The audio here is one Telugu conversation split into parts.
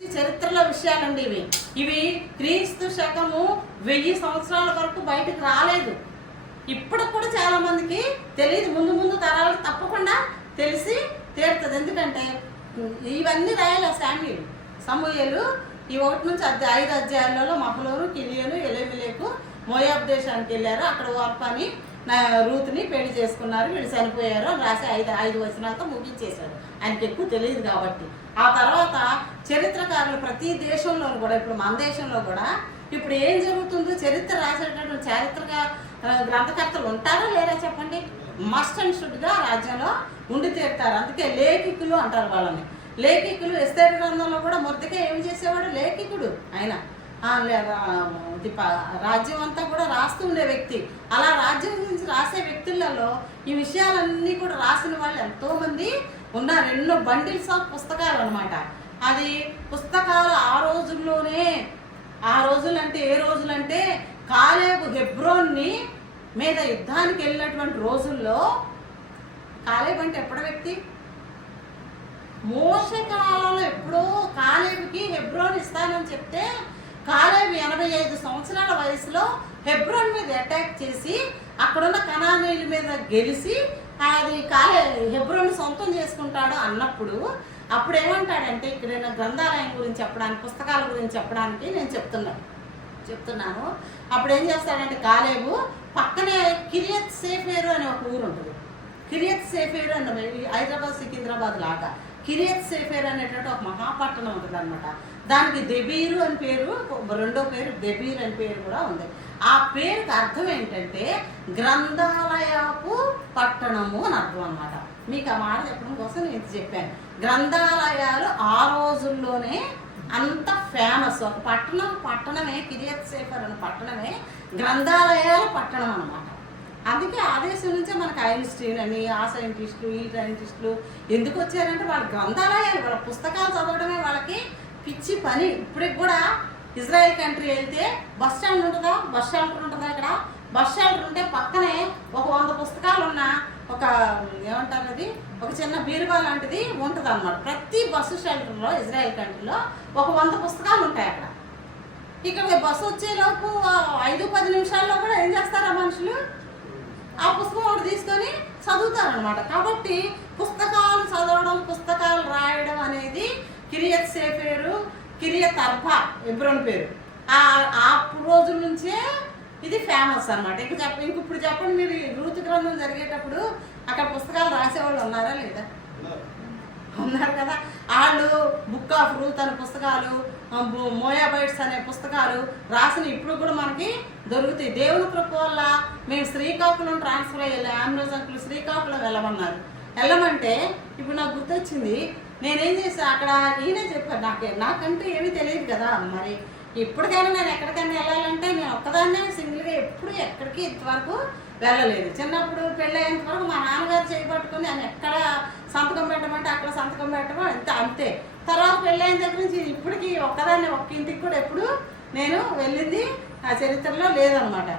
చరిత్రలో విషయాలండి ఇవి. ఇవి క్రీస్తు శకము 1000 సంవత్సరాల వరకు బయటకు రాలేదు. ఇప్పటికి కూడా చాలా మందికి తెలియదు. ముందు ముందు తరాలకు తప్పకుండా తెలిసి తీరుతుంది. ఎందుకంటే ఇవన్నీ రాయాలి. సమూయేలు ఈ 1 నుంచి 5 అధ్యాయాలలో మహలోను, కిలియోను, ఎలెమెలెకు మోయాబు దేశానికి వెళ్ళారు. అక్కడ ఓర్పాని రూత్ని పెళ్లి చేసుకున్నారు. వీళ్ళు చనిపోయారు అని రాసి 5 వచనాలతో ముగించేశాడు. ఆయనకి ఎక్కువ తెలియదు కాబట్టి. ఆ తర్వాత చరిత్రకారులు ప్రతి దేశంలో కూడా, ఇప్పుడు మన దేశంలో కూడా ఇప్పుడు ఏం జరుగుతుందో చరిత్ర రాసేటటువంటి చారిత్రక గ్రంథకర్తలు ఉంటారా లేరా చెప్పండి? మస్ట్ అండ్ షుడ్గా రాజ్యంలో ఉండి తీరుతారు. అందుకే లేఖికులు అంటారు వాళ్ళని. లేఖికులు ఎస్తేరు గ్రంథంలో కూడా మొదటిగా ఏం చేసేవాడు? లేఖికుడు ఆయన. రాజ్యం అంతా కూడా రాస్తూ ఉండే వ్యక్తి. అలా రాజ్యం గురించి రాసే వ్యక్తులలో ఈ విషయాలన్నీ కూడా రాసిన వాళ్ళు ఎంతోమంది ఉన్నారు. ఎన్నో బండిల్స్ ఆఫ్ పుస్తకాలు అనమాట. అది పుస్తకాలు ఆ రోజులంటే ఏ రోజులంటే కాలేబు హెబ్రోన్ని మీద యుద్ధానికి వెళ్ళినటువంటి రోజుల్లో. కాలేబు అంటే ఎప్పుడు వ్యక్తి? మోషే కాలంలో ఎప్పుడో కాలేబుకి హెబ్రోన్ ఇస్తానని చెప్తే కాలేబు 85 సంవత్సరాల వయసులో హెబ్రోన్ మీద అటాక్ చేసి అక్కడున్న కనానీయుల మీద గెలిచి అది హెబ్రోన్ సొంతం చేసుకుంటాడు అన్నప్పుడు అప్పుడు ఏమంటాడంటే, ఇక్కడ గ్రంథాలయం గురించి చెప్పడానికి, పుస్తకాల గురించి చెప్పడానికి నేను చెప్తున్నాను. అప్పుడు ఏం చేస్తాడంటే కాలేబు పక్కనే కిరియత్ సేఫేరు అనే ఒక ఊరు ఉంటుంది. కిరియత్ సేఫేరు అన్న హైదరాబాద్ సికింద్రాబాద్ లాగా కిరియత్ సేఫేర్ అనేటువంటి ఒక మహాపట్టణం ఉంటుంది అనమాట. దానికి దెబీరు అని పేరు, రెండో పేరు దెబీర్ అని పేరు కూడా ఉంది. ఆ పేరుకి అర్థం ఏంటంటే గ్రంథాలయపు పట్టణము అని అర్థం అనమాట. మీకు ఆ మాట చెప్పడం కోసం నేను చెప్పాను. గ్రంథాలయాలు ఆ రోజుల్లోనే అంత ఫేమస్. ఒక పట్టణమే కిరియత్ సేఫర్ అనే పట్టణమే గ్రంథాలయాల పట్టణం అనమాట. అందుకే ఆ దేశం నుంచే మనకు ఐన్స్టీన్ అని, ఆ సైంటిస్టులు, ఈ సైంటిస్టులు ఎందుకు వచ్చారంటే వాళ్ళ గ్రంథాలయాలు, వాళ్ళ పుస్తకాలు చదవడమే వాళ్ళకి పిచ్చి పని. ఇప్పటికి కూడా ఇజ్రాయెల్ కంట్రీ వెళ్తే బస్ స్టాండ్ ఉంటుందా? ఇక్కడ బస్ షెల్టర్ ఉంటే పక్కనే ఒక 100 పుస్తకాలు ఉన్న ఒక ఏమంటారు అది, ఒక చిన్న బీరువా లాంటిది ఉంటుంది అన్నమాట. ప్రతి బస్సు షెల్టర్లో ఇజ్రాయెల్ కంట్రీలో ఒక 100 పుస్తకాలు ఉంటాయి అక్కడ. ఇక్కడ బస్సు వచ్చేలోపు 5-10 నిమిషాల్లో కూడా ఏం చేస్తారా మనుషులు? ఆ పుస్తకం ఒకటి తీసుకొని చదువుతారనమాట. కాబట్టి పుస్తకాలు చదవడం, పుస్తకాలు రాయడం అనేది కిరియత్ సేఫేరు, కిరియత్ అర్బా హెబ్రోన్ పేరు. ఆ రోజుల నుంచే ఇది ఫేమస్ అనమాట. ఇప్పుడు చెప్పండి, మీరు రూతు గ్రంథం జరిగేటప్పుడు అక్కడ పుస్తకాలు రాసేవాళ్ళు ఉన్నారా లేదా? ఉన్నారు కదా. వాళ్ళు బుక్ ఆఫ్ రూత్ అనే పుస్తకాలు, మోయాబైట్స్ అనే పుస్తకాలు రాసిన ఇప్పుడు కూడా మనకి దొరుకుతాయి. దేవుని కృప వల్ల మేము శ్రీకాకుళం ట్రాన్స్ఫర్ అయ్యాలి. ఆంధ్రోజ్ అంకుల్ శ్రీకాకుళం వెళ్ళమంటే ఇప్పుడు నాకు గుర్తొచ్చింది. నేనేం చేసా, అక్కడ ఈయనే చెప్పారు. నాకంటే ఏమీ తెలియదు కదా. మరి ఇప్పటికైనా నేను ఎక్కడికైనా వెళ్ళాలంటే నేను ఒక్కదాన్నే సింగిల్గా ఎప్పుడు ఎక్కడికి ఇంతవరకు వెళ్ళలేదు. చిన్నప్పుడు పెళ్ళి అయ్యేంత వరకు మా నాన్నగారు చేయబట్టుకుని ఆయన ఎక్కడ సంతకం పెట్టమంటే అక్కడ సంతకం పెట్టడం అంతే. తర్వాత పెళ్ళి అయిన దగ్గర నుంచి ఇప్పటికీ ఒక్కదాన్ని ఒక్క ఇంటికి కూడా ఎప్పుడు నేను వెళ్ళింది ఆ చరిత్రలో లేదనమాట.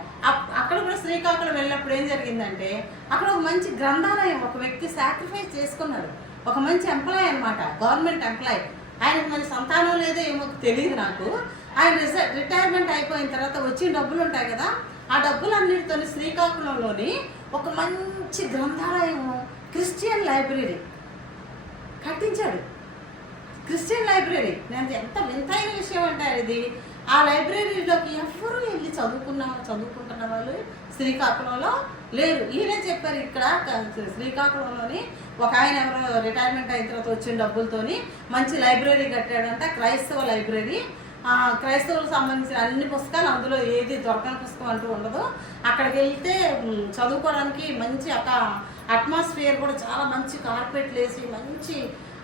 అక్కడ కూడా శ్రీకాకుళం వెళ్ళినప్పుడు ఏం జరిగిందంటే అక్కడ ఒక మంచి గ్రంథాలయం ఒక వ్యక్తి సాక్రిఫైస్ చేసుకున్నాడు. ఒక మంచి ఎంప్లాయ్ అనమాట, గవర్నమెంట్ ఎంప్లాయ్. ఆయనకు మరి సంతానం లేదో ఏమో తెలియదు నాకు. ఆయన రిటైర్మెంట్ అయిపోయిన తర్వాత వచ్చిన డబ్బులు ఉంటాయి కదా, ఆ డబ్బులన్నిటితో శ్రీకాకుళంలోని ఒక మంచి గ్రంథాలయం, క్రిస్టియన్ లైబ్రరీ కట్టించాడు. Christian library. నేను ఎంత వింతైన విషయం అంటారు ఇది. ఆ లైబ్రరీలోకి ఎవరు వెళ్ళి చదువుకుంటున్న వాళ్ళు శ్రీకాకుళంలో లేరు. ఈయనే చెప్పారు, ఇక్కడ శ్రీకాకుళంలోని ఒక ఆయన ఎవరో రిటైర్మెంట్ అయిన తర్వాత వచ్చిన డబ్బులతోని మంచి లైబ్రరీ కట్టాడంట, క్రైస్తవ లైబ్రరీ. క్రైస్తవులకు సంబంధించిన అన్ని పుస్తకాలు, అందులో ఏది దొరకని పుస్తకం అంటూ ఉండదు. అక్కడికి వెళ్తే చదువుకోవడానికి మంచి అట్మాస్ఫియర్ కూడా చాలా మంచి కార్పెట్లు వేసి మంచి,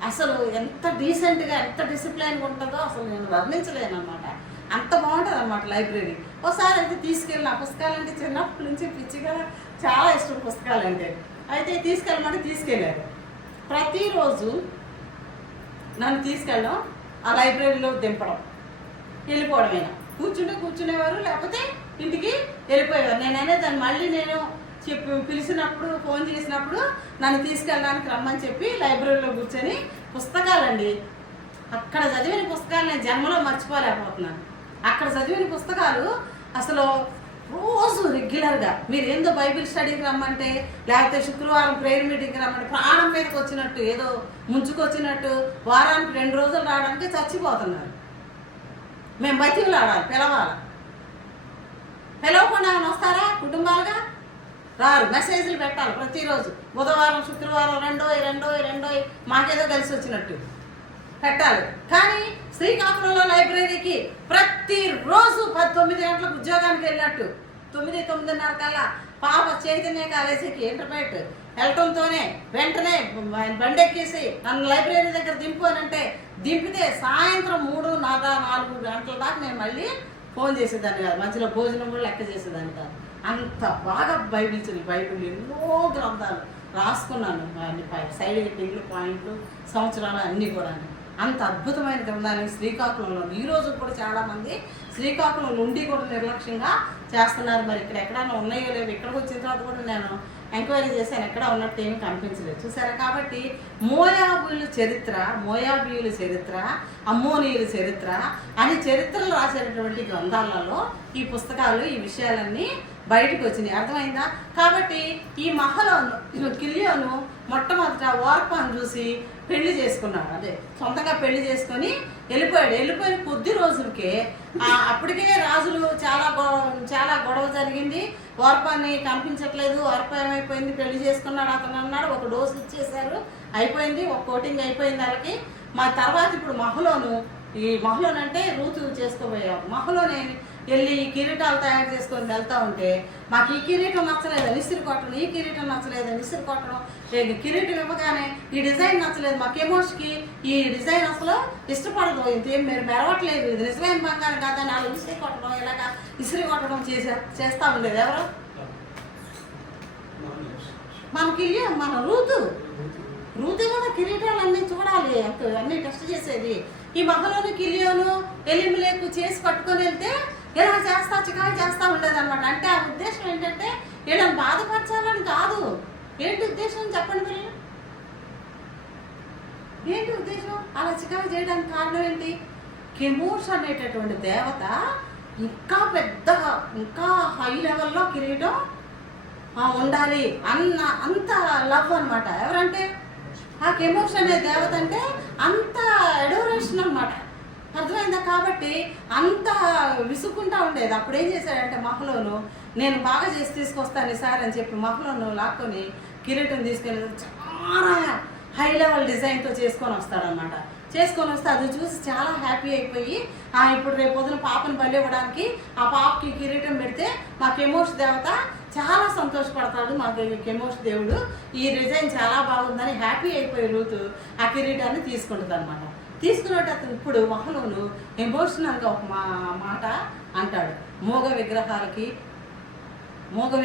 అసలు ఎంత డీసెంట్గా ఎంత డిసిప్లైన్గా ఉంటుందో అసలు నేను వర్ణించలేను అనమాట. అంత బాగుంటుంది అనమాట లైబ్రరీ. ఒకసారి అయితే తీసుకెళ్ళిన పుస్తకాలంటే చిన్నప్పటి నుంచి పిచ్చిగా చాలా ఇష్టం పుస్తకాలంటే. అయితే తీసుకెళ్ళారు. ప్రతిరోజు నన్ను తీసుకెళ్ళడం, ఆ లైబ్రరీలో దింపడం, వెళ్ళిపోవడమేనా. కూర్చునేవారు, లేకపోతే ఇంటికి వెళ్ళిపోయేవారు. నేనైనా దాన్ని మళ్ళీ నేను పిలిచినప్పుడు, ఫోన్ చేసినప్పుడు నన్ను తీసుకెళ్ళడానికి రమ్మని చెప్పి లైబ్రరీలో కూర్చొని పుస్తకాలండి అక్కడ చదివిన పుస్తకాలు నేను జన్మలో మర్చిపోలేకపోతున్నాను. అక్కడ చదివిన పుస్తకాలు అసలు రోజు రెగ్యులర్గా మీరు ఏందో బైబిల్ స్టడీకి రమ్మంటే, లేకపోతే శుక్రవారం ప్రేయర్ మీటింగ్కి రమ్మంటే ప్రాణం మీదకి వచ్చినట్టు, ఏదో ముంచుకొచ్చినట్టు వారానికి 2 రోజులు రావడానికి చచ్చిపోతున్నారు. మేము బతికులు ఆడాలి, పిలవకుండా ఏమైనా వస్తారా? కుటుంబాలుగా రారు. మెసేజ్లు పెట్టాలి ప్రతిరోజు, బుధవారం శుక్రవారం రెండోయ్ మాకేదో కలిసి వచ్చినట్టు పెట్టాలి. కానీ శ్రీకాకుళంలో లైబ్రరీకి ప్రతిరోజు 9 గంటలకు ఉద్యోగానికి వెళ్ళినట్టు 9:30 కల్లా పాప చైతన్య కాలేజీకి ఇంటర్మీడియట్ వెళ్ళటంతోనే వెంటనే బండెక్కేసి నన్ను లైబ్రరీ దగ్గర దింపు అని అంటే దింపితే సాయంత్రం 3-4 గంటల దాకా నేను మళ్ళీ ఫోన్ చేసేదాన్ని కాదు, మధ్యలో భోజనం కూడా లెక్క చేసేదాన్ని కాదు. అంత బాగా బైబిల్ ఎన్నో గ్రంథాలు రాసుకున్నాను. అన్ని సైడ్ హెడ్డింగ్లు, పాయింట్లు, సంవత్సరాలు అన్నీ కూడా. అంత అద్భుతమైన గ్రంథాన్ని శ్రీకాకుళంలో ఈ రోజు కూడా చాలామంది శ్రీకాకుళం నుండి కూడా నిర్లక్ష్యంగా చేస్తున్నారు. మరి ఇక్కడ ఎక్కడైనా ఉన్నాయో లేవు, ఇక్కడికి వచ్చిన తర్వాత కూడా నేను ఎంక్వైరీ చేశాను, ఎక్కడ ఉన్నట్టు ఏమీ కనిపించలేదు. చూసారా? కాబట్టి మోయాబీయుల చరిత్ర, అమ్మోనీయుల చరిత్ర అని చరిత్రలు రాసేటటువంటి గ్రంథాలలో ఈ పుస్తకాలు, ఈ విషయాలన్నీ బయటకు వచ్చినాయి. అర్థమైందా? కాబట్టి ఈ కిలియోను మొట్టమొదట ఓర్పాను చూసి పెళ్లి చేసుకున్నాడు. అదే సొంతంగా పెళ్లి చేసుకొని వెళ్ళిపోయిన కొద్ది రోజులకే అప్పటికే రాజులు చాలా గొడవ జరిగింది. ఓర్పాన్ని కనిపించట్లేదు, ఓర్ప ఏమైపోయింది, పెళ్లి చేసుకున్నాడు అతను అన్నాడు. ఒక డోసు ఇచ్చేశారు, అయిపోయింది, ఒక కోటింగ్ అయిపోయింది వాళ్ళకి. మా తర్వాత ఇప్పుడు మహలోన్ అంటే రూతు చేసుకోబోయావు. మహలోనే వెళ్ళి కిరీటాలు తయారు చేసుకొని వెళ్తూ ఉంటే మాకు ఈ కిరీటం నచ్చలేదు, నిసిరి కొట్టడం, ఈ కిరీటం నచ్చలేదు, నిసిరి కొట్టడం, కిరీటం ఇవ్వగానే ఈ డిజైన్ నచ్చలేదు, మా కెమోష్కి ఈ డిజైన్ అసలు ఇష్టపడదు, ఇంకేం మీరు మెరవట్లేదు, ఇది నిజమైన బంగారం కాదని వాళ్ళు ఇసిరి కొట్టడం, ఇలాగా ఇసిరి కొట్టడం చేస్తూ ఉండేది. ఎవరు? మన రూతు కదా కిరీటాలు అన్నీ చూడాలి, అన్నీ టెస్ట్ చేసేది. ఈ మహలోను కిలియోను ఎలిమిలేకు చేసి పట్టుకొని వెళ్తే ఇలా చికాకు చేస్తూ ఉండేది అనమాట. అంటే ఆ ఉద్దేశం ఏంటంటే వీళ్ళని బాధపరచాలని కాదు. ఏంటి ఉద్దేశం చెప్పండి పిల్లలు? ఏంటి ఉద్దేశం? అలా చికాకు చేయడానికి కారణం ఏంటి? కెమోష్ అనేటటువంటి దేవత ఇంకా పెద్దగా, ఇంకా హై లెవెల్లో కిరీటం ఉండాలి అంత లవ్ అనమాట. ఎవరంటే ఆ కెమోష్ అనే దేవత అంటే అంత అడోరేషన్ అనమాట. అర్థమైందా? కాబట్టి అంత విసుక్కుంటా ఉండేది. అప్పుడు ఏం చేశాడంటే మహలోను, నేను బాగా చేసి తీసుకొస్తాను ఈసారి అని చెప్పి మహలోను లాక్కొని కిరీటం తీసుకెళ్ళి చాలా హై లెవెల్ డిజైన్తో చేసుకొని వస్తాడనమాట. చేసుకొని వస్తే అది చూసి చాలా హ్యాపీ అయిపోయి ఇప్పుడు రేపు పొద్దున పాపను బలి ఇవ్వడానికి ఆ పాపకి కిరీటం పెడితే మా కెమోష్ దేవత చాలా సంతోషపడతాడు, మాకు కెమోష్ దేవుడు ఈ డిజైన్ చాలా బాగుందని హ్యాపీ అయిపోయి రూతు ఆ కిరీటాన్ని తీసుకుంటుంది అనమాట. తీసుకున్నట్టు అతను ఇప్పుడు మహలోను ఎమోషనల్గా ఒక మాట అంటాడు. మూగ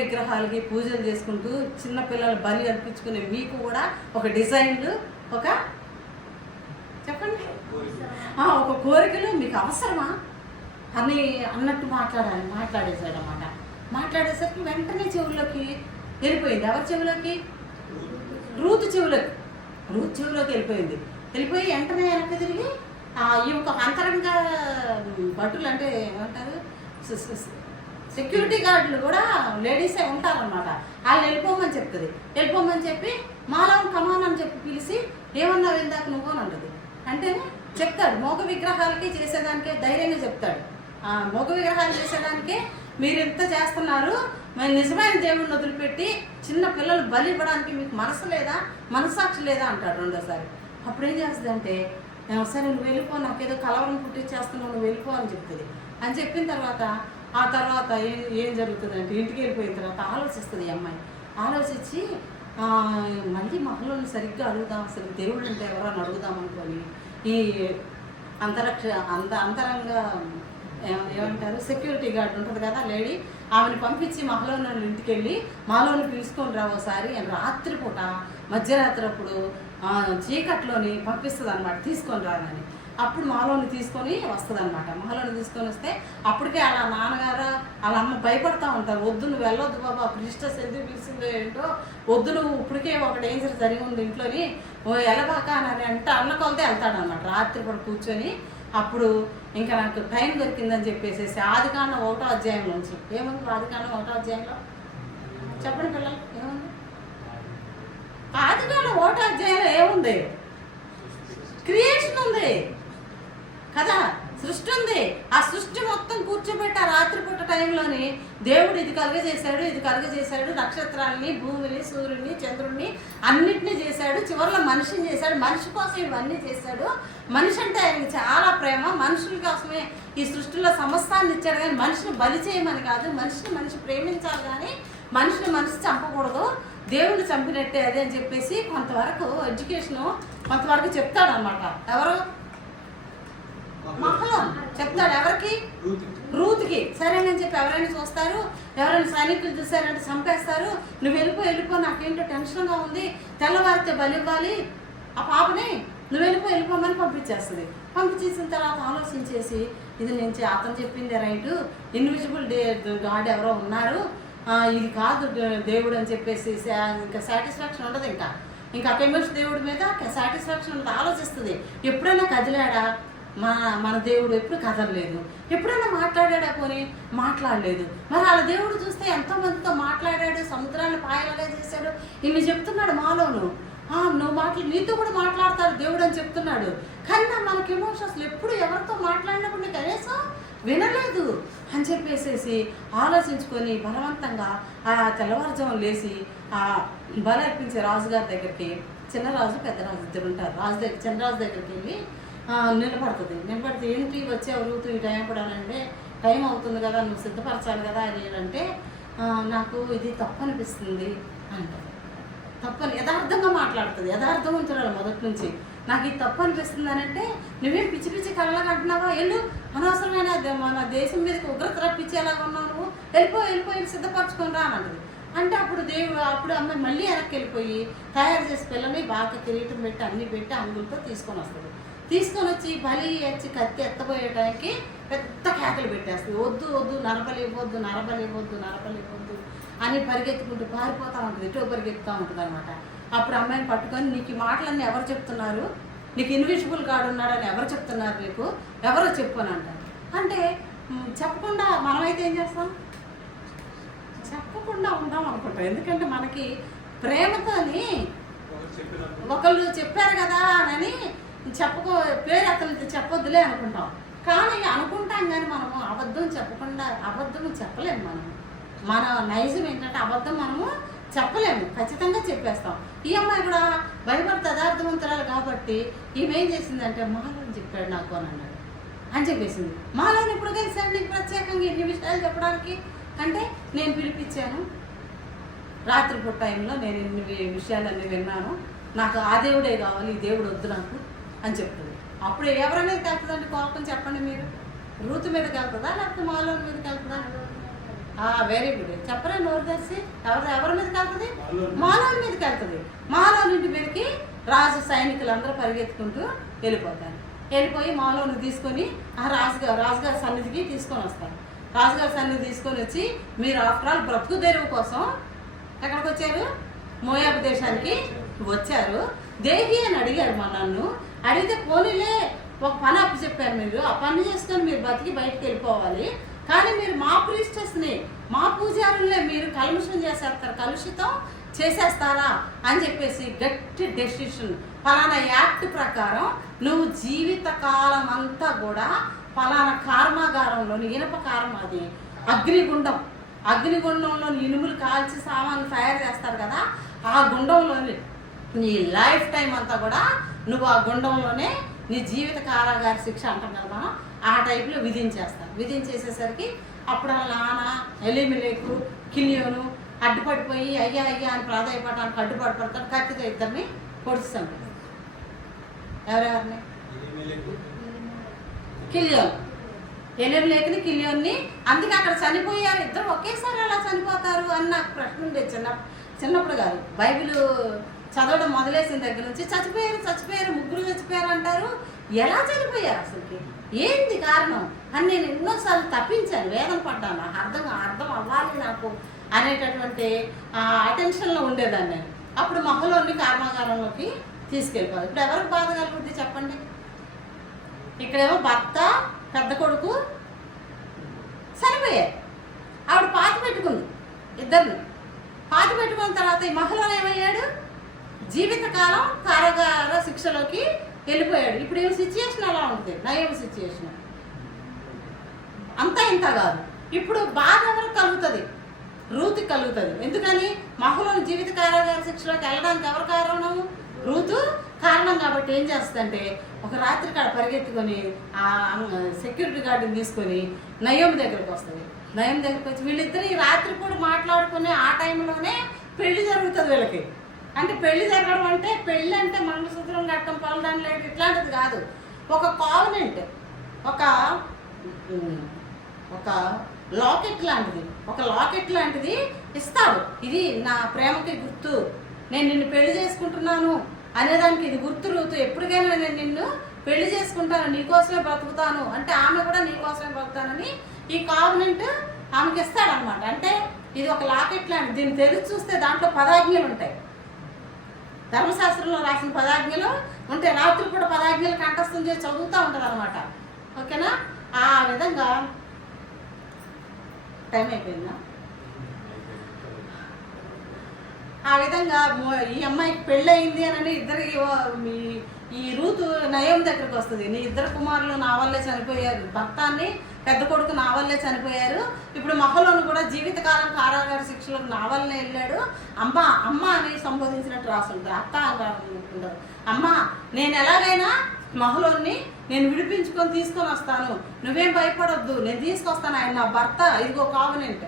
విగ్రహాలకి పూజలు చేసుకుంటూ చిన్నపిల్లలు బలి అర్పించుకునే మీకు కూడా ఒక డిజైన్లు, ఒక చెప్పండి ఒక కోరికలు మీకు అవసరమా అని అన్నట్టు మాట్లాడేశాడు అన్నమాట. మాట్లాడేసరికి వెంటనే చెవుల్లోకి వెళ్ళిపోయింది. ఎవరి చెవులోకి? రూతు చెవులోకి వెళ్ళిపోయింది. వెళ్ళిపోయి వెంటనే వెనక్కి తిరిగి ఈ ఒక అంతరంగ భటులు అంటే ఏమంటారు, సెక్యూరిటీ గార్డులు కూడా లేడీసే ఉంటారనమాట. వాళ్ళు వెళ్ళిపోమని చెప్తుంది. వెళ్ళిపోమని చెప్పి మాలవం కమాన్ అని చెప్పి పిలిచి ఏమన్నావు ఇందాక నువ్వు అని అంటుంది. అంటేనే చెప్తాడు, మోగ విగ్రహాలకి చేసేదానికే ధైర్యంగా చెప్తాడు. మోగ విగ్రహాలు చేసేదానికే మీరు ఇంత చేస్తున్నారు, మేము నిజమైన దేవుడిని వదిలిపెట్టి చిన్న పిల్లలు బలి ఇవ్వడానికి మీకు మనస్సాక్షి లేదా అంటాడు రెండోసారి. అప్పుడు ఏం చేస్తుంది అంటే, సరే నువ్వు వెళ్ళిపో, నాకేదో కలవరం పుట్టించేస్తున్నావు, నువ్వు వెళ్ళిపో అని చెప్తుంది. అని చెప్పిన తర్వాత ఆ తర్వాత ఏం జరుగుతుందంటే ఇంటికి వెళ్ళిపోయిన తర్వాత ఆలోచిస్తుంది ఈ అమ్మాయి. ఆలోచించి మళ్ళీ మహలోని సరిగ్గా అడుగుదాం, అసలు దేవుడు అంటే ఎవరో అని అడుగుదాం అనుకొని ఈ అంతరంగ ఏమంటారు సెక్యూరిటీ గార్డ్ ఉంటుంది కదా లేడీ, ఆమెను పంపించి మహలోని ఇంటికి వెళ్ళి మాలోని పిలుచుకొని రా ఒకసారి రాత్రిపూట మధ్యరాత్రి అప్పుడు చీకట్లోని పంపిస్తుంది అనమాట, తీసుకొని రానని. అప్పుడు మాలోని తీసుకొని వస్తుంది అనమాట. మాలోని తీసుకొని వస్తే అప్పటికే అలా నాన్నగారు వాళ్ళ అమ్మ భయపడతా ఉంటారు, వద్దు నువ్వు వెళ్ళొద్దు బాబా, ప్రిస్టర్స్ ఎందుకు పిలిచిందో ఏంటో, వద్దు నువ్వు ఇప్పటికే ఒక డేంజర్ జరిగి ఉంది ఇంట్లోని, ఓ ఎలబాక అని అంటే అన్న కొలతే వెళ్తాడనమాట. రాత్రి కూడా కూర్చొని అప్పుడు ఇంకా నాకు టైం దొరికిందని చెప్పేసి ఆదికాండం 1వ అధ్యాయం నుంచి ఏముంది ఆదికాండం 1వ అధ్యాయంలో చెప్పండి పిల్లలు ఏముంది? ఆదికాండం 1వ అధ్యాయంలో ఏముంది? క్రియేషన్ ఉంది కదా, సృష్టి ఉంది. ఆ సృష్టి మొత్తం కూర్చోబెట్టి ఆ రాత్రిపూట టైంలోని దేవుడు ఇది కలుగజేశాడు, ఇది కలుగజేశాడు, నక్షత్రాలని, భూమిని, సూర్యుడిని, చంద్రుడిని అన్నిటినీ చేశాడు. చివరిలో మనిషిని చేశాడు. మనిషి కోసం ఇవన్నీ చేశాడు. మనిషి అంటే ఆయనకి చాలా ప్రేమ. మనుషుల కోసమే ఈ సృష్టిలో సమస్తాన్ని ఇచ్చాడు. కానీ మనిషిని బలి చేయమని కాదు, మనిషి ప్రేమించాలి కానీ మనిషి చంపకూడదు. దేవుడిని చంపినట్టే అదే అని చెప్పేసి కొంతవరకు ఎడ్యుకేషను కొంతవరకు చెప్తాడు అనమాట. ఎవరు? మహలోన్ చెప్తాడు. ఎవరికి? రూత్కి. సరేనని చెప్పి ఎవరైనా చూస్తారు, ఎవరైనా సైనికులు చూసారంటే చంపేస్తారు. నువ్వు వెళ్ళిపో, నాకేంటో టెన్షన్గా ఉంది, తెల్లవారితే బలి ఇవ్వాలి ఆ పాపని, నువ్వు వెళ్ళిపోమని పంపించేస్తుంది. పంపించేసిన తర్వాత ఆలోచించేసి ఇది నేను అతను చెప్పింది రైటు, ఇన్విజిబుల్ గాడ్ ఎవరో ఉన్నారు, ఇది కాదు దేవుడు అని చెప్పేసి ఇంకా సాటిస్ఫాక్షన్ ఉండదు. ఇంకా కెమిస్ట్ దేవుడి మీద సాటిస్ఫాక్షన్ ఉండదు. ఆలోచిస్తుంది ఎప్పుడైనా కదిలాడా మన దేవుడు? ఎప్పుడు కదలలేదు. ఎప్పుడైనా మాట్లాడా? పోనీ మాట్లాడలేదు. మరి వాళ్ళ దేవుడు చూస్తే ఎంతోమందితో మాట్లాడాడు, సముద్రాన్ని పాయలుగా చేశాడు, ఇన్ని చెప్తున్నాడు మాలోను. నువ్వు నీతో కూడా మాట్లాడతాడు దేవుడు అని చెప్తున్నాడు. కానీ మనకి ఎమోషన్స్ ఎప్పుడు ఎవరితో మాట్లాడినప్పుడు నీకు కనీసం వినలేదు అని చెప్పేసేసి ఆలోచించుకొని బలవంతంగా ఆ తెల్లవారుజాము లేచి ఆ బలి అర్పించే రాజుగారి దగ్గరికి, చిన్నరాజు పెద్దరాజు ఇద్దరు ఉంటారు. చిన్నరాజు దగ్గరికి వెళ్ళి నిలబడితే ఏంటి వచ్చావు రూతు ఈ టైం కూడా అంటే, టైం అవుతుంది కదా, నువ్వు సిద్ధపరచాలి కదా అని అంటే, నాకు ఇది తప్పు అనిపిస్తుంది అంటారు. తప్పని యథార్థంగా మాట్లాడుతుంది. యథార్థవంతురాలు మొదటి నుంచి. నాకు ఇది తప్పు అనిపిస్తుంది అని అంటే, నువ్వేం పిచ్చి కళ్ళగా అంటున్నావా? అనవసరమైన మన దేశం మీదకి ఉగ్రత రప్పించేలాగా ఉన్నావు, నువ్వు వెళ్ళిపోయి సిద్ధపరచుకొని రా అని అంటది. అంటే అప్పుడు అమ్మాయి మళ్ళీ వెనక్కి వెళ్ళిపోయి తయారు చేసి పిల్లని బాగా కిరీటం పెట్టి అన్నీ పెట్టి అంగులతో తీసుకొని వస్తుంది. తీసుకొని వచ్చి బలి వచ్చి కత్తి ఎత్తబోయే టైంకి పెద్ద కేకలు పెట్టేస్తుంది. వద్దు నరబలివ్వద్దు అని పరిగెత్తుకుంటూ పారిపోతూ ఉంటుంది. ఇటో పరిగెత్తుతూ ఉంటుంది అనమాట. అప్పుడు అమ్మాయిని పట్టుకొని, నీకు ఈ మాటలన్నీ ఎవరు చెప్తున్నారు? నీకు ఇన్విజిబుల్ గాడ్ ఉన్నాడని ఎవరు చెప్తున్నారు? నీకు ఎవరో చెప్పు అని అంటారు. అంటే చెప్పకుండా మనమైతే ఏం చేస్తాం? చెప్పకుండా ఉందాం అనుకుంటాం. ఎందుకంటే మనకి ప్రేమతోని ఒకళ్ళు చెప్పారు కదా అని పేరు అతను చెప్పొద్దులే అనుకుంటాం. కానీ అనుకుంటాం కానీ మనము అబద్ధం చెప్పలేము. మన నైజం ఏంటంటే అబద్ధం మనము చెప్పలేము, ఖచ్చితంగా చెప్పేస్తాం. ఈ అమ్మాయి కూడా భయపడితే యథార్థవంతురాలు కాబట్టి ఈమె ఏం చేసిందంటే, మాలోని చెప్పాడు నాకు అని అన్నాడు అని చెప్పేసింది. మాలోని ఇప్పుడు కలిసాడు నీకు ప్రత్యేకంగా ఎన్ని విషయాలు చెప్పడానికి అంటే, నేను పిలిపించాను రాత్రిపూట టైంలో, నేను ఎన్ని విషయాలన్నీ విన్నాను, నాకు ఆ దేవుడే కావాలి, ఈ దేవుడు వద్దు నాకు అని చెప్తుంది. అప్పుడు ఎవరి మీదకి వెళ్తుందండి కోపం? చెప్పండి మీరు. రూతు మీదకి వెళ్తుందా లేకపోతే మాలోని మీదకి వెళ్తుందా? Very good. చెప్పరా నోరు తెరిచి. ఎవరి మీదకి వెళ్తుంది? మాలోని మీదకి వెళ్తుంది. మాలోని ఇంటి మీదకి రాజు సైనికులందరూ పరిగెత్తుకుంటూ వెళ్ళిపోయి మాలోని తీసుకొని ఆ రాజుగారి సన్నిధికి తీసుకొని వస్తారు. రాజుగారి సన్నిధి తీసుకొని వచ్చి, మీరు ఆఫ్టర్ ఆల్ బ్రతుకు తెరువు కోసం ఎక్కడికి వచ్చారు? మోయాబు దేశానికి వచ్చారు. దేహి అని అడిగారు నన్ను. అడిగితే పోనీలే ఒక పని అప్పు చెప్పారు, మీరు ఆ పని చేసుకొని మీరు బతికి బయటకు వెళ్ళిపోవాలి, కానీ మీరు మా ప్రీస్టర్స్ని, మా పూజారులనే మీరు కలుషితం చేసేస్తారా అని చెప్పేసి గట్టి డెసిషన్. ఫలానా యాక్ట్ ప్రకారం నువ్వు జీవితకాలం అంతా కూడా ఫలానా కర్మాగారంలోని ఇనప కారం, అది అగ్నిగుండంలో ఇనుములు కాల్చి సామాన్లు తయారు చేస్తారు కదా, ఆ గుండంలోని నీ లైఫ్ టైం అంతా కూడా నువ్వు ఆ గుండంలోనే నీ జీవిత కారాగార శిక్ష అంటాం కదా, ఆ టైప్లో విధించేసేసరికి అప్పుడు వాళ్ళ నాన్న ఎలిమిలేకు కిలియోను అడ్డుపడిపోయి అయ్యా అని ప్రాధాయపడడానికి అడ్డుపడిపడతాడు. కత్తితో ఇద్దరిని పొడిస్తాం. ఎవరెవరిని? ఎలిమిలేకుని కిలియోన్ని. అందుకే అక్కడ చనిపోయారు ఇద్దరు ఒకేసారి అలా చనిపోతారు అని నాకు ప్రశ్న ఉండేది. చిన్నప్పుడు కాదు, బైబిల్ చదవడం మొదలేసిన దగ్గర నుంచి చచ్చిపోయారు ముగ్గురు చచ్చిపోయారు అంటారు. ఎలా చనిపోయారు అసలుకి, ఏంది కారణం అని నేను ఎన్నోసార్లు తప్పించాను, వేదన పడ్డాను. అర్థం అవ్వాలి నాకు అనేటటువంటి అటెన్షన్లో ఉండేదాన్ని నేను. అప్పుడు మహలోని కర్మాగారంలోకి తీసుకెళ్ళిపోవాలి. ఇప్పుడు ఎవరికి బాధ కలుగుద్ది చెప్పండి? ఇక్కడేమో భర్త పెద్ద కొడుకు చనిపోయారు, ఆవిడ పాతి పెట్టుకుంది, ఇద్దరిని పాతి పెట్టుకున్న తర్వాత ఈ మహిళలో ఏమయ్యాడు? జీవితకాలం కారాగార శిక్షలోకి వెళ్ళిపోయాడు. ఇప్పుడు ఈ సిచ్యుయేషన్ ఎలా ఉంటుంది? నయం సిచ్యుయేషన్ అంతా ఇంత కాదు. ఇప్పుడు బాధ ఎవరికి కలుగుతుంది? రూతుకి కలుగుతుంది. ఎందుకని? మహిళను జీవిత కారాగార శిక్షలోకి వెళ్ళడానికి ఎవరు కారణం? రూతు కారణం. కాబట్టి ఏం చేస్తుందంటే ఒక రాత్రి కాడ పరిగెత్తుకొని ఆ సెక్యూరిటీ గార్డుని తీసుకొని నయోమి దగ్గరకు వస్తుంది. నయం దగ్గరికి వచ్చి వీళ్ళిద్దరు ఈ రాత్రి కూడా మాట్లాడుకుని ఆ టైంలోనే పెళ్లి జరుగుతుంది వీళ్ళకి. అంటే పెళ్లి జరగడం అంటే పెళ్ళి అంటే మంగళసూత్రం కట్టడం, పొలదాని లేదు, ఇట్లాంటిది కాదు. ఒక కావనెంట్, ఒక లాకెట్ లాంటిది, ఇస్తాడు. ఇది నా ప్రేమకి గుర్తు, నేను నిన్ను పెళ్లి చేసుకుంటున్నాను అనేదానికి ఇది గుర్తు. రూతు ఎప్పటికైనా నేను నిన్ను పెళ్లి చేసుకుంటాను, నీకోసమే బ్రతుకుతాను అంటే ఆమె కూడా నీకోసమే బ్రతుకుతానని ఈ కావనెంట్ ఆమెకి ఇస్తాడనమాట. అంటే ఇది ఒక లాకెట్ లాంటిది. దీన్ని తెరిచి చూస్తే దాంట్లో 10 ఆజ్ఞలు ఉంటాయి. ధర్మశాస్త్రంలో రాసిన 10 ఆజ్ఞలు ఉంటాయి. రాత్రి కూడా 10 ఆజ్ఞలు కంఠస్థం చేసి చదువుతూ ఉంటుంది అనమాట. ఓకేనా? ఆ విధంగా టైం అయిపోయిందా? ఆ విధంగా ఈ అమ్మాయికి పెళ్ళయింది అని ఇద్దరికి ఈ రూతు నయం దగ్గరికి వస్తుంది. నీ 2 కుమారులు నా వల్లే చనిపోయారు, భర్తాన్ని పెద్ద కొడుకు నా వల్లే చనిపోయారు, ఇప్పుడు మహలోను కూడా జీవితకాలం కారాగార శిక్షలకు నా వల్లనే వెళ్ళాడు. అమ్మ అని సంబోధించినట్టు రాసుంటుంది. అత్త అనుకుంటారు. అమ్మ నేను ఎలాగైనా మహలోన్ని నేను విడిపించుకొని తీసుకొని వస్తాను, నువ్వేం భయపడొద్దు, నేను తీసుకొస్తాను, ఆయన నా భర్త, ఇదిగో కావనెంట్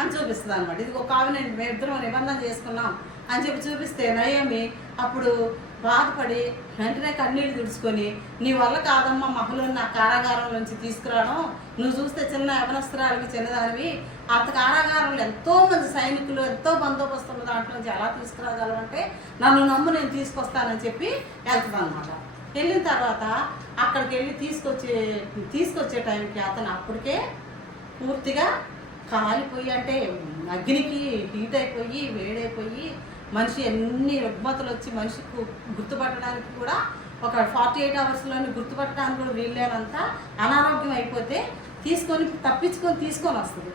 అని చూపిస్తుంది అనమాట. ఇదిగో కావనెంట్, మేము ఇద్దరం నిబంధన చేసుకున్నాం అని చెప్పి చూపిస్తే నయోమి అప్పుడు బాధపడి వెంటనే కన్నీళ్ళు తుడుచుకొని, నీ వల్ల కాదమ్మా మహలోని నా కారాగారం నుంచి తీసుకురావడం, నువ్వు చూస్తే చిన్న యవనస్త్రాలకి చిన్నదానివి, అంత కారాగారంలో ఎంతో మంది సైనికులు, ఎంతో బందోబస్తు దాంట్లో నుంచి ఎలా తీసుకురాగలవంటే నన్ను నమ్ము, నేను తీసుకొస్తానని చెప్పి వెళ్తుంది అనమాట. వెళ్ళిన తర్వాత అక్కడికి వెళ్ళి తీసుకొచ్చే టైంకి అతను అప్పటికే పూర్తిగా కాలిపోయి, అంటే అగ్నికి హీట్ అయిపోయి వేడైపోయి మనిషి ఎన్ని రుగ్మతలు వచ్చి మనిషికి గుర్తుపట్టడానికి కూడా ఒక 48 అవర్స్లోని గుర్తుపట్టడానికి కూడా వీల్లేనంత అనారోగ్యం అయిపోతే తీసుకొని వస్తుంది.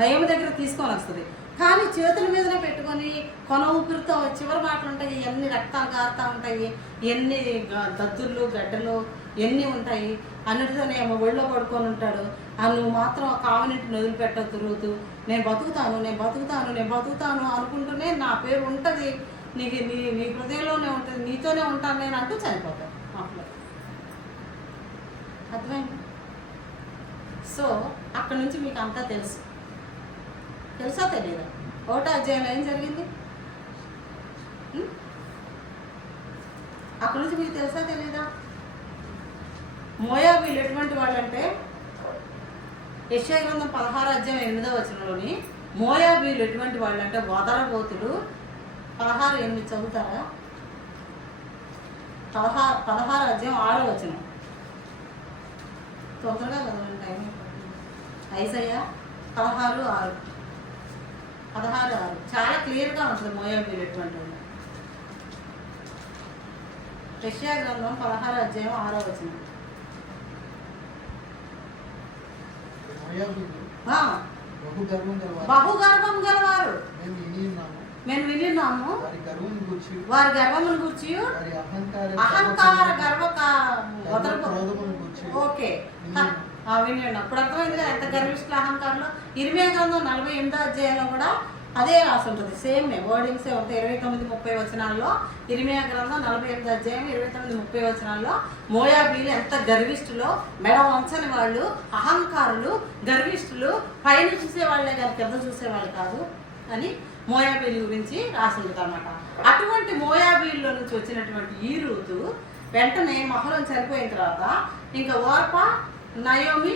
నయము దగ్గర తీసుకొని వస్తుంది. కానీ చేతుల మీదనే పెట్టుకొని కొన ఊపిరితో చివరి మాటలు ఉంటాయి, ఎన్ని రక్తాలు కారుతూ ఉంటాయి, ఎన్ని దద్దుర్లు గడ్డలు ఎన్ని ఉంటాయి, అన్నిటితోనే ఏమో ఒళ్ళో పడుకొని ఉంటాడు. నువ్వు మాత్రం ఆ కావనెంటిని వదిలిపెట్టద్దు రూతు, నేను బతుకుతాను అనుకుంటూనే నా పేరు ఉంటుంది, నీ హృదయంలోనే ఉంటుంది, నీతోనే ఉంటాను నేను అంటూ చనిపోతాను మాటలు. అర్థమైంది? సో అక్కడి నుంచి మీకు అంతా తెలుసా తెలియదా? 1వ అధ్యాయంలో ఏం జరిగింది అక్కడి నుంచి మీకు తెలుసా తెలీదా? మోయాబీలు ఎటువంటి వాళ్ళంటే యెషయా గ్రంథం 16వ అధ్యాయం 8వ వచనంలోని మోయాబీలు ఎటువంటి వాళ్ళంటే వదరబోతులు. 16:8 చదువుతారా? 16వ అధ్యాయం 6వ వచనం తొందరగా చదవండి, టైం ఐసయ్యా 16:6 చాలా క్లియర్గా ఉంటుంది మోయాబీలు ఎటువంటి వాళ్ళు. యెషయా గ్రంథం 16వ అధ్యాయం 6వ వచనం. బహుగర్వం గలవారు మేము వినిన్నాము, వారి గర్వమును గూర్చి అహంకార ఓకే వినండి. అప్పుడు అర్థమైంది కదా ఎంత గర్విష్ఠుల అహంకారంలో. ఇర్మియా గ్రంథం 48వ అధ్యాయంలో కూడా అదే రాసి ఉంటుంది, సేమ్ వర్డింగ్సే ఉంటాయి. 29-30 వచనాల్లో ఇర్మియా గ్రంథం 48వ అధ్యాయం 29-30 వచనాల్లో మోయాబీలు ఎంత గర్విష్ఠులో, మెడ వంచని వాళ్ళు, అహంకారులు, గర్విష్ఠులు, పైన చూసేవాళ్ళే కానీ కింద చూసేవాళ్ళు కాదు అని మోయాబీలు గురించి రాసి ఉంటుంది అన్నమాట. అటువంటి మోయాబీల్లో నుంచి వచ్చినటువంటి ఈ రూతు వెంటనే మహలోని చనిపోయిన తర్వాత ఇంకా ఓర్ప, నయోమి,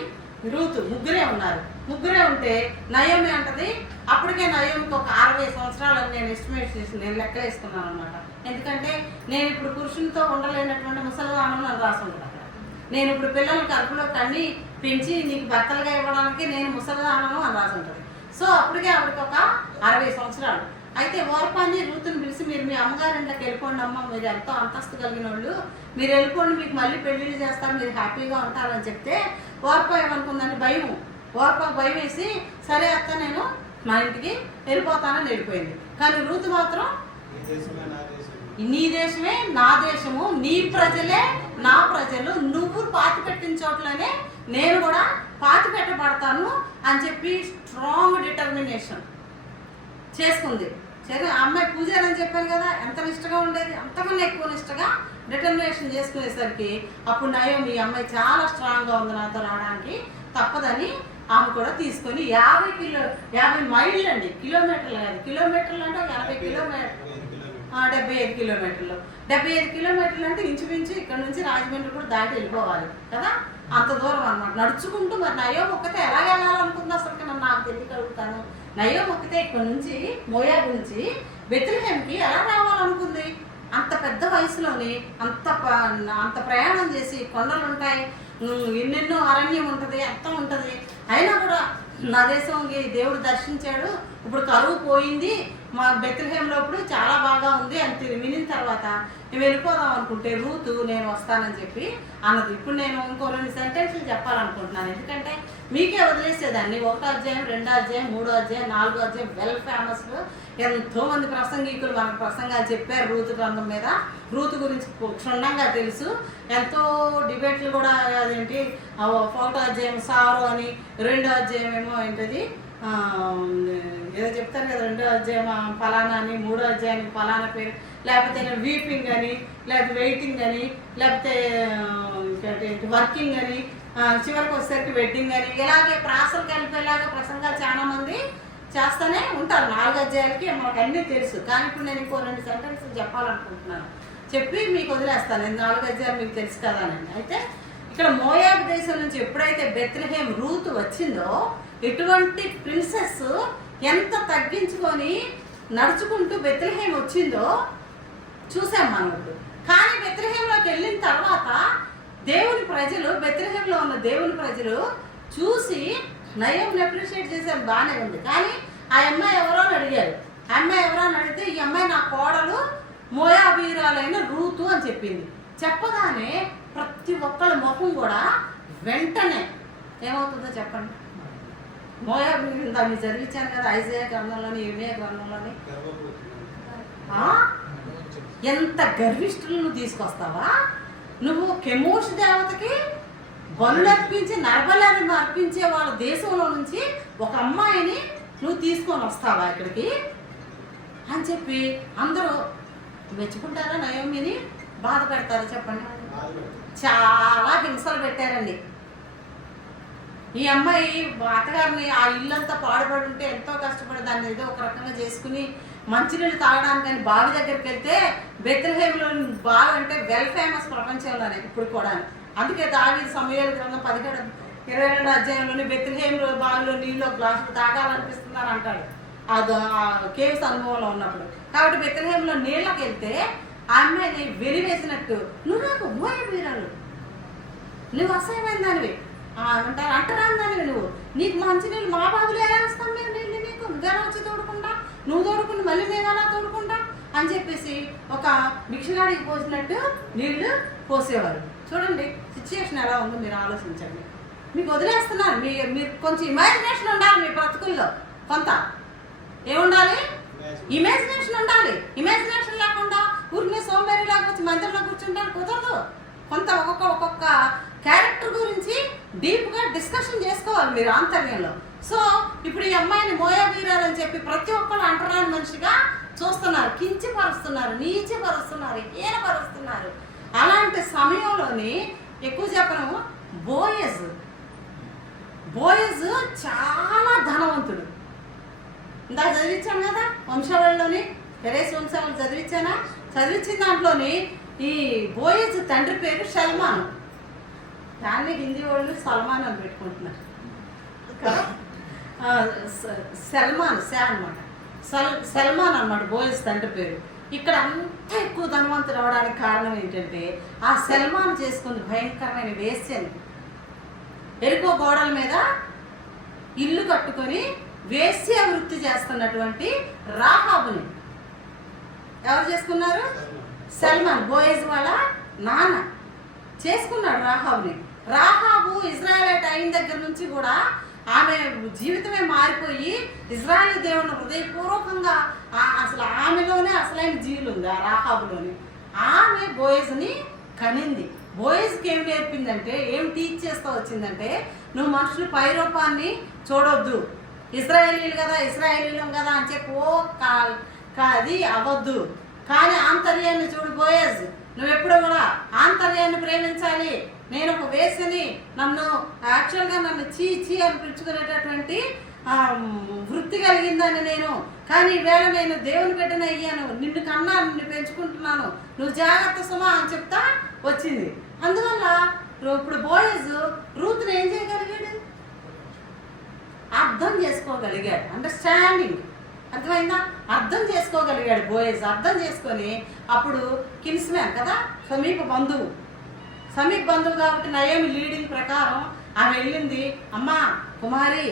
రూతు ముగ్గురే ఉన్నారు. ముగ్గురే ఉంటే నయోమి అంటది, అప్పటికే నయోమికి ఒక 60 సంవత్సరాలని నేను ఎస్టిమేట్ చేసి నేను లెక్కలేసుకున్నాను అనమాట. ఎందుకంటే నేను ఇప్పుడు పురుషునితో ఉండలేనటువంటి ముసలిదానం అని రాసి ఉంటుంది అక్కడ. నేను ఇప్పుడు పిల్లలకి కడుపులో కన్ని పెంచి నీకు భర్తలుగా ఇవ్వడానికి నేను ముసలిదానము అని రాసి ఉంటుంది. సో అప్పటికే ఆవిడకి ఒక 60 సంవత్సరాలు. అయితే ఓర్పాన్ని రూతుని పిలిచి మీరు మీ అమ్మగారింట్లోకి వెళ్ళిపోండి అమ్మ, మీరు ఎంతో అంతస్తు కలిగిన వాళ్ళు, మీరు వెళ్ళిపోండి, మీకు మళ్ళీ పెళ్ళిళ్ళు చేస్తారు, మీరు హ్యాపీగా ఉంటారని చెప్తే ఓర్ప ఏమనుకుందని భయం, ఓర్ప భయం వేసి సరే అత్త నేను మా ఇంటికి వెళ్ళిపోతానని వెళ్ళిపోయింది. కానీ రూతు మాత్రం నీ దేశమే నా దేశము, నీ ప్రజలే నా ప్రజలు, నువ్వు పాతి పెట్టిన చోట్లనే నేను కూడా పాతి పెట్టబడతాను అని చెప్పి స్ట్రాంగ్ డిటర్మినేషన్ చేసుకుంది. సరే అమ్మాయి పూజారి అని చెప్పాను కదా, ఎంత నిష్టగా ఉండేది, అంతకన్నా ఎక్కువ నిష్టగా డిటర్మినేషన్ చేసుకునేసరికి అప్పుడు నయోమి ఈ అమ్మాయి చాలా స్ట్రాంగ్గా ఉంది, నాతో రావడానికి తప్పదని ఆమె కూడా తీసుకొని 50 మైళ్ళు అండి, కిలోమీటర్లు కాదు, కిలోమీటర్లు అంటే 75 కిలోమీటర్లు 75 కిలోమీటర్లు అంటే ఇంచుమించు ఇక్కడ నుంచి రాజమండ్రి కూడా దాటి వెళ్ళిపోవాలి కదా, అంత దూరం అన్నమాట నడుచుకుంటూ. మరి నయోమి ఒక్కతే ఎలా వెళ్ళాలనుకుంది అసలు నాకు తెలియగలుగుతాను. నయోమి ఒక్కతే ఇక్కడ నుంచి మోయాబు నుంచి బెత్లెహేమ్కి ఎలా రావాలనుకుంది? అంత పెద్ద వయసులోని అంత ప్రయాణం చేసి, కొండలు ఉంటాయి, ఎన్నెన్నో అరణ్యం ఉంటుంది, అంతా ఉంటుంది, అయినా కూడా నా దేశంకి దేవుడు దర్శించాడు, ఇప్పుడు కరువు పోయింది, మా బెత్లెహేంలో ఇప్పుడు చాలా బాగా ఉంది అని వినిన తర్వాత మేము వెళ్ళిపోదాం అనుకుంటే రూతు నేను వస్తానని చెప్పి అన్నది. ఇప్పుడు నేను ఇంకో 2 సెంటెన్స్లు చెప్పాలనుకుంటున్నాను, ఎందుకంటే మీకే వదిలేసేదాన్ని. 1వ అధ్యాయం, 2వ అధ్యాయం, 3వ అధ్యాయం, 4వ అధ్యాయం వెల్ ఫేమస్. ఎంతోమంది ప్రసంగికులు మనకు ప్రసంగాలు చెప్పారు రూతు గ్రంథం మీద, రూతు గురించి క్షుణ్ణంగా తెలుసు. ఎంతో డిబేట్లు కూడా, అదేంటి 1వ అధ్యాయం సారు అని, 2వ అధ్యాయం ఏమో ఏంటది ఏదో చెప్తారు కదా, 2వ అధ్యాయం ఫలానా అని, 3వ అధ్యాయానికి ఫలానా పేరు, లేకపోతే వీపింగ్ అని, లేకపోతే వెయిటింగ్ అని, లేకపోతే వర్కింగ్ అని, చివరికి వచ్చేసరికి వెడ్డింగ్ అని, ఇలాగే ప్రాసలు కలిపేలాగా ప్రసంగాలు చాలా మంది చేస్తూనే ఉంటారు. 4 అధ్యాయాలకి మనకు అన్నీ తెలుసు. కానీ ఇప్పుడు నేను ఇంకో 2 సెంటెన్స్లు చెప్పాలనుకుంటున్నాను, చెప్పి మీకు వదిలేస్తాను. 4 అధ్యాయాలు మీకు తెలుసు కదా అని. అయితే ఇక్కడ మోయాబు దేశం నుంచి ఎప్పుడైతే బెత్లెహేమ్ రూతు వచ్చిందో, ఎటువంటి ప్రిన్సెస్ ఎంత తగ్గించుకొని నడుచుకుంటూ బెత్లెహేమ్ వచ్చిందో చూసాం మనం ఇప్పుడు. కానీ బెత్లెహేంలోకి వెళ్ళిన తర్వాత దేవుని ప్రజలు, బెత్లెహేంలో ఉన్న దేవుని ప్రజలు చూసి నయోమిని అప్రిషియేట్ చేశారు, బాగానే ఉంది. కానీ ఆ అమ్మాయి ఎవరో అని అడిగారు. ఆ అమ్మాయి ఎవరో అని అడిగితే ఈ అమ్మాయి నా కోడలు మోయాబీరాలైన రూతు అని చెప్పింది. చెప్పగానే ప్రతి ఒక్కళ్ళ ముఖం కూడా వెంటనే ఏమవుతుందో చెప్పండి. మోయాబు దాన్ని చదివించాను కదా, ఐజయా గ్రంథంలోని, ఇర్మియా గ్రంథంలోని. ఎంత గర్విష్ఠులను తీసుకొస్తావా నువ్వు? కెమోష్ దేవతకి బలులు అర్పించి, నరబలను అర్పించే వాళ్ళ దేశంలో నుంచి ఒక అమ్మాయిని నువ్వు తీసుకొని వస్తావా ఇక్కడికి అని చెప్పి అందరూ మెచ్చుకుంటారా? నయోమిని బాధ పెడతారా చెప్పండి? చాలా హింసలు పెట్టారండి. ఈ అమ్మాయి అత్తగారిని ఆ ఇల్లంతా పాడుపడి ఉంటే ఎంతో కష్టపడి దాన్ని ఏదో ఒక రకంగా చేసుకుని మంచినీళ్ళు తాగడానికని బావి దగ్గరికి వెళ్తే, బెత్లెహేంలో బావి అంటే వెల్ ఫేమస్ ప్రపంచంలోనే ఇప్పుడు కూడా. అందుకే దావీదు సమూయేలు గ్రంథం 17-22 అధ్యాయంలోని బెత్లెహేంలో బావిలో నీళ్ళు గ్లాసులు తాగాలనిపిస్తుందని అంటాడు, అది కేవ్స్ అనుభవంలో ఉన్నప్పుడు. కాబట్టి బెత్లెహేంలో నీళ్ళకి వెళ్తే ఆ అమ్మాయిని వెలివేసినట్టు, నువ్వు నాకు మోయాబీరాలు, నువ్వు అసహ్యమైన దానివి అంటారు, అంటరాని దానివి నువ్వు, నీకు మంచినీళ్ళు మా బాబులు ఎలా వస్తాం మేము నీళ్ళు, నీకు నువ్వెలా వచ్చి తోడుకుంటా, నువ్వు తోడుకుంటూ మళ్ళీ మేము ఎలా తోడుకుంటా అని చెప్పేసి ఒక భిక్షగాడికి పోసినట్టు నీళ్లు పోసేవారు. చూడండి సిచ్యుయేషన్ ఎలా ఉందో మీరు ఆలోచించండి. మీకు వదిలేస్తున్నాను, మీరు కొంచెం ఇమాజినేషన్ ఉండాలి మీ బ్రతుకుల్లో. కొంత ఏముండాలి? ఇమాజినేషన్ ఉండాలి. ఇమాజినేషన్ లేకుండా ఊరిని సోంబేరి లేకపోతే మందిరంలో కూర్చుంటాను కుదరదు. కొంత ఒక్కొక్క క్యారెక్టర్ గురించి డీప్గా డిస్కషన్ చేసుకోవాలి మీరు ఆంతర్యంలో. సో ఇప్పుడు ఈ అమ్మాయిని మోయాబీరాలని చెప్పి ప్రతి ఒక్కరు అంటరాని మనిషిగా చూస్తున్నారు, కించపరుస్తున్నారు, నీచపరుస్తున్నారు, హీనపరుస్తున్నారు. అలాంటి సమయంలోని ఎక్కువ చెప్పను, బోయజ్ చాలా ధనవంతుడు. ఇందాక చదివించాను కదా వంశావళిలోని, పెరేస్ వంశావళి చదివించానా? చదివించిన దాంట్లోని ఈ బోయజ్ తండ్రి పేరు సల్మాన్. దాన్ని హిందీ వాళ్ళు సల్మాన్ అని పెట్టుకుంటున్నారు కదా. సల్మాన్ సల్మాన్ అన్నమాట బోయజ్ తండ్రి పేరు. ఇక్కడ అంత ఎక్కువ ధనవంతులు అవడానికి కారణం ఏంటంటే ఆ సల్మాన్ చేసుకుంది భయంకరమైన వేశ్యని. ఎరుకో గోడల మీద ఇల్లు కట్టుకొని వేశ్య వృత్తి చేస్తున్నటువంటి రాహాబుని ఎవరు చేసుకున్నారు? సల్మాన్, బోయజ్ వాళ్ళ నాన్న చేసుకున్నాడు రాహాబుని. రాహాబు ఇజ్రాయేలైట్ అయిన దగ్గర నుంచి కూడా ఆమె జీవితమే మారిపోయి ఇజ్రాయేల్ దేవుని హృదయపూర్వకంగా అసలు ఆమెలోనే అసలైన జీవులు ఉంది. ఆ రాహాబులోని ఆమె బోయజ్ని కనింది. బోయజ్కి ఏం నేర్పిందంటే, ఏం టీచ్ చేస్తూ వచ్చిందంటే, నువ్వు మనుషులు పైరూపాన్ని చూడొద్దు, ఇజ్రాయేలీలు కదా అని చెప్పి అది అవ్వద్దు, కానీ ఆంతర్యాన్ని చూడు బోయజ్, నువ్వు ఎప్పుడు కూడా ఆంతర్యాన్ని ప్రేమించాలి. నేను ఒక వేసని, నన్ను యాక్చువల్గా నన్ను చీ అని పిలుచుకునేటటువంటి వృత్తి కలిగిందని నేను, కానీ ఈవేళ నేను దేవుని బిడ్డను అయ్యాను, నిన్ను కన్నా నిన్ను పెంచుకుంటున్నాను, నువ్వు జాగ్రత్త సుమా అని చెప్తా వచ్చింది. అందువల్ల ఇప్పుడు బోయజ్ రూత్ని ఏం చేయగలిగాడు? అర్థం చేసుకోగలిగాడు. అండర్స్టాండింగ్ అర్థమైందా? అర్థం చేసుకోగలిగాడు బోయజ్. అర్థం చేసుకొని అప్పుడు కిన్స్మ్యాన్ కదా, సమీప బంధువు కాబట్టి నయోమి లీడింగ్ ప్రకారం ఆమె వెళ్ళింది. అమ్మా కుమారి,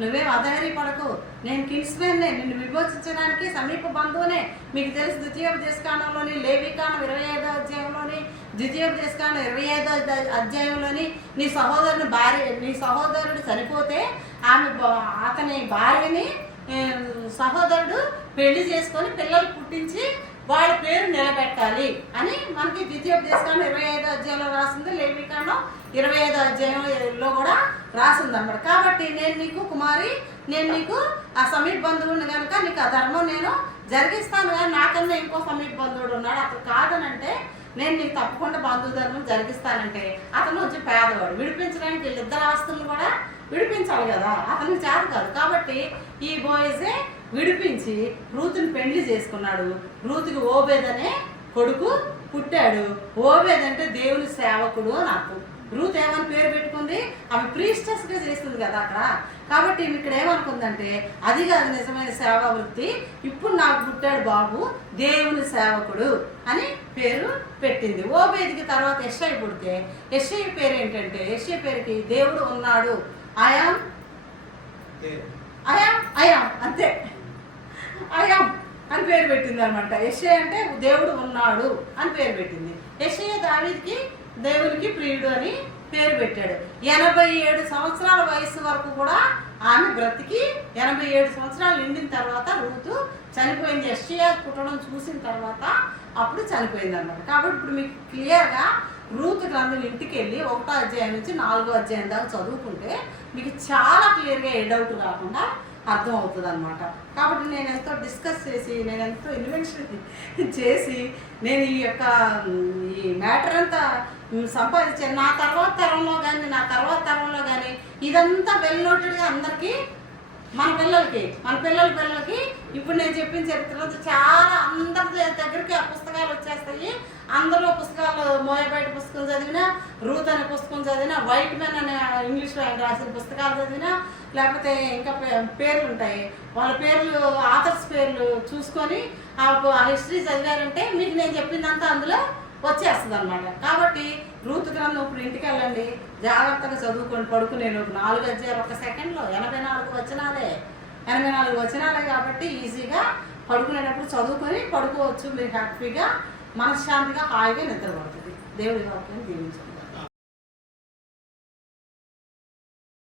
నువ్వేం అధైర్యపడకు, నేను కిన్స్మ్యాన్నే, నిన్ను విమోచించడానికి సమీప బంధువునే. మీకు తెలుసు ద్వితీయోపదేశకాండంలోని, లేవికాండం 25వ అధ్యాయంలోని, ద్వితీయోపదేశకాండం 25వ అధ్యాయంలోని నీ సహోదరుడు చనిపోతే అతని భార్యని సహోదరుడు పెళ్లి చేసుకొని పిల్లలు పుట్టించి వాళ్ళ పేరు నిలబెట్టాలి అని మనకి ద్వితీయోపదేశకాండం 25వ అధ్యాయంలో రాసింది, లేవికాండం 25వ అధ్యాయంలో కూడా రాసింది అన్నమాట. కాబట్టి నేను నీకు కుమారి, నేను నీకు ఆ సమీప బంధువుని కనుక నీకు ఆ ధర్మం నేను జరిగిస్తాను, కానీ నాకన్నా ఇంకో సమీప బంధువుడు ఉన్నాడు, అతను కాదనంటే నేను నీకు తప్పకుండా బంధువు ధర్మం జరిగిస్తానంటే అతను వచ్చి పేదవాడు, విడిపించడానికి వీళ్ళిద్దరు ఆస్తులను కూడా విడిపించాలి కదా, అతనికి చేత కాదు. కాబట్టి ఈ బోయజే విడిపించి రూతుని పెళ్లి చేసుకున్నాడు. రూతుకి ఓబేద్ అనే కొడుకు పుట్టాడు. ఓబేద్ అంటే దేవుని సేవకుడు అని అర్థం. రూత్ ఏమని పేరు పెట్టుకుంది? ఆమె ప్రీస్టెస్గా చేస్తుంది కదా అక్కడ. కాబట్టి ఇక్కడ ఏమనుకుందంటే, అది కాదు నిజమైన సేవా వృత్తి, ఇప్పుడు నాకు పుట్టాడు బాబు దేవుని సేవకుడు అని పేరు పెట్టింది. ఓబేద్కి తర్వాత యెషై పుడితే యెషై పేరు ఏంటంటే, యెషై పేరుకి దేవుడు ఉన్నాడు, ఐయామ్ అంతే, ఐయామ్ అని పేరు పెట్టింది అనమాట. యెషై అంటే దేవుడు ఉన్నాడు అని పేరు పెట్టింది. యెషై దావీదుకి దేవునికి ప్రియుడు అని పేరు పెట్టాడు. 87 సంవత్సరాల వయసు వరకు కూడా ఆమె బ్రతికి 87 సంవత్సరాలు నిండిన తర్వాత రూతు చనిపోయింది. యెషై పుట్టడం చూసిన తర్వాత అప్పుడు చనిపోయింది అనమాట. కాబట్టి ఇప్పుడు మీకు క్లియర్గా రూతు గ్రంథం ఇంటికి వెళ్ళి 1వ అధ్యాయం నుంచి 4వ అధ్యాయం దాకా చదువుకుంటే మీకు చాలా క్లియర్గా ఏ డౌట్ రాకుండా అర్థం అవుతుంది అనమాట. కాబట్టి నేను ఎంతో డిస్కస్ చేసి, నేను ఎంతో ఇన్వెన్షన్ చేసి, నేను ఈ మ్యాటర్ అంతా సంపాదించాను. నా తర్వాత తరంలో కానీ ఇదంతా వెల్ నోటెడ్గా అందరికీ, మన పిల్లలకి ఇప్పుడు నేను చెప్పిన చరిత్ర చాలా అందరి దగ్గరికి ఆ పుస్తకాలు వచ్చేస్తాయి. అందరూ పుస్తకాలు, మోయబయట పుస్తకం చదివినా, రూత్ అనే పుస్తకం చదివినా, వైట్ మెన్ అనే ఇంగ్లీష్లో ఆయన రాసిన పుస్తకాలు చదివినా, లేకపోతే ఇంకా పేర్లు ఉంటాయి, వాళ్ళ పేర్లు, ఆథర్స్ పేర్లు చూసుకొని ఆ హిస్టరీ చదివారంటే మీకు నేను చెప్పిందంతా అందులో వచ్చేస్తుంది అనమాట. కాబట్టి రూతు గ్రంథం ఇప్పుడు ఇంటికి వెళ్ళండి, జాగ్రత్తగా చదువుకొని పడుకుని. నేను 4 అధ్యాయాలు 1 సెకండ్లో 84 వచనాలే కాబట్టి ఈజీగా పడుకునేటప్పుడు చదువుకొని పడుకోవచ్చు. మీరు హ్యాపీగా మనశ్శాంతిగా హాయిగా నిద్రపడుతుంది. దేవుడి వాక్యం దీవించండి.